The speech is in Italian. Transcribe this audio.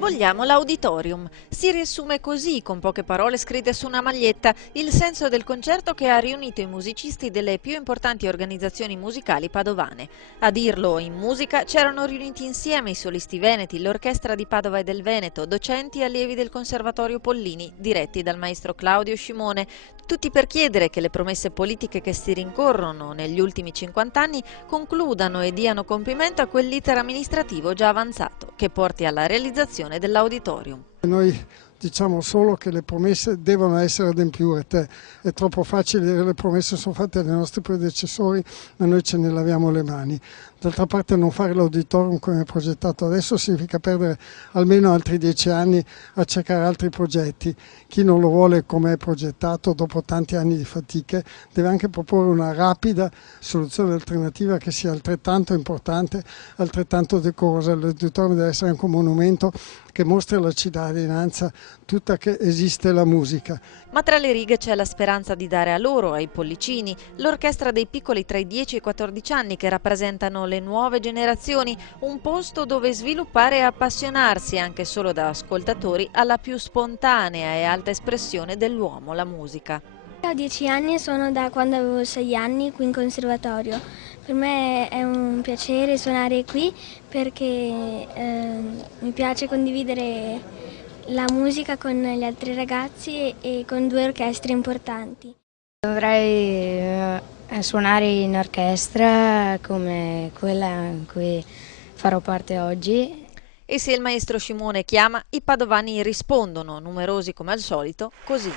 Vogliamo l'auditorium. Si riassume così, con poche parole scritte su una maglietta, il senso del concerto che ha riunito i musicisti delle più importanti organizzazioni musicali padovane. A dirlo in musica c'erano riuniti insieme i solisti veneti, l'Orchestra di Padova e del Veneto, docenti e allievi del Conservatorio Pollini, diretti dal maestro Claudio Scimone, tutti per chiedere che le promesse politiche che si rincorrono negli ultimi 50 anni concludano e diano compimento a quell'iter amministrativo già avanzato, che porti alla realizzazione dell'auditorium. Noi diciamo solo che le promesse devono essere adempiute. È troppo facile dire le promesse sono fatte dai nostri predecessori, ma noi ce ne laviamo le mani. D'altra parte non fare l'auditorium come è progettato adesso significa perdere almeno altri 10 anni a cercare altri progetti. Chi non lo vuole come è progettato dopo tanti anni di fatiche deve anche proporre una rapida soluzione alternativa che sia altrettanto importante, altrettanto decorosa. L'auditorium deve essere anche un monumento che mostri alla cittadinanza tutta che esiste la musica. Ma tra le righe c'è la speranza di dare a loro, ai pollicini, l'orchestra dei piccoli tra i 10 e i 14 anni che rappresentano le nuove generazioni, un posto dove sviluppare e appassionarsi anche solo da ascoltatori alla più spontanea e alta espressione dell'uomo, la musica. Ho 10 anni e sono da quando avevo 6 anni qui in conservatorio. Per me è un piacere suonare qui perché mi piace condividere la musica con gli altri ragazzi e con due orchestre importanti. Dovrei suonare in orchestra come quella in cui farò parte oggi. E se il maestro Scimone chiama, i padovani rispondono, numerosi come al solito, così.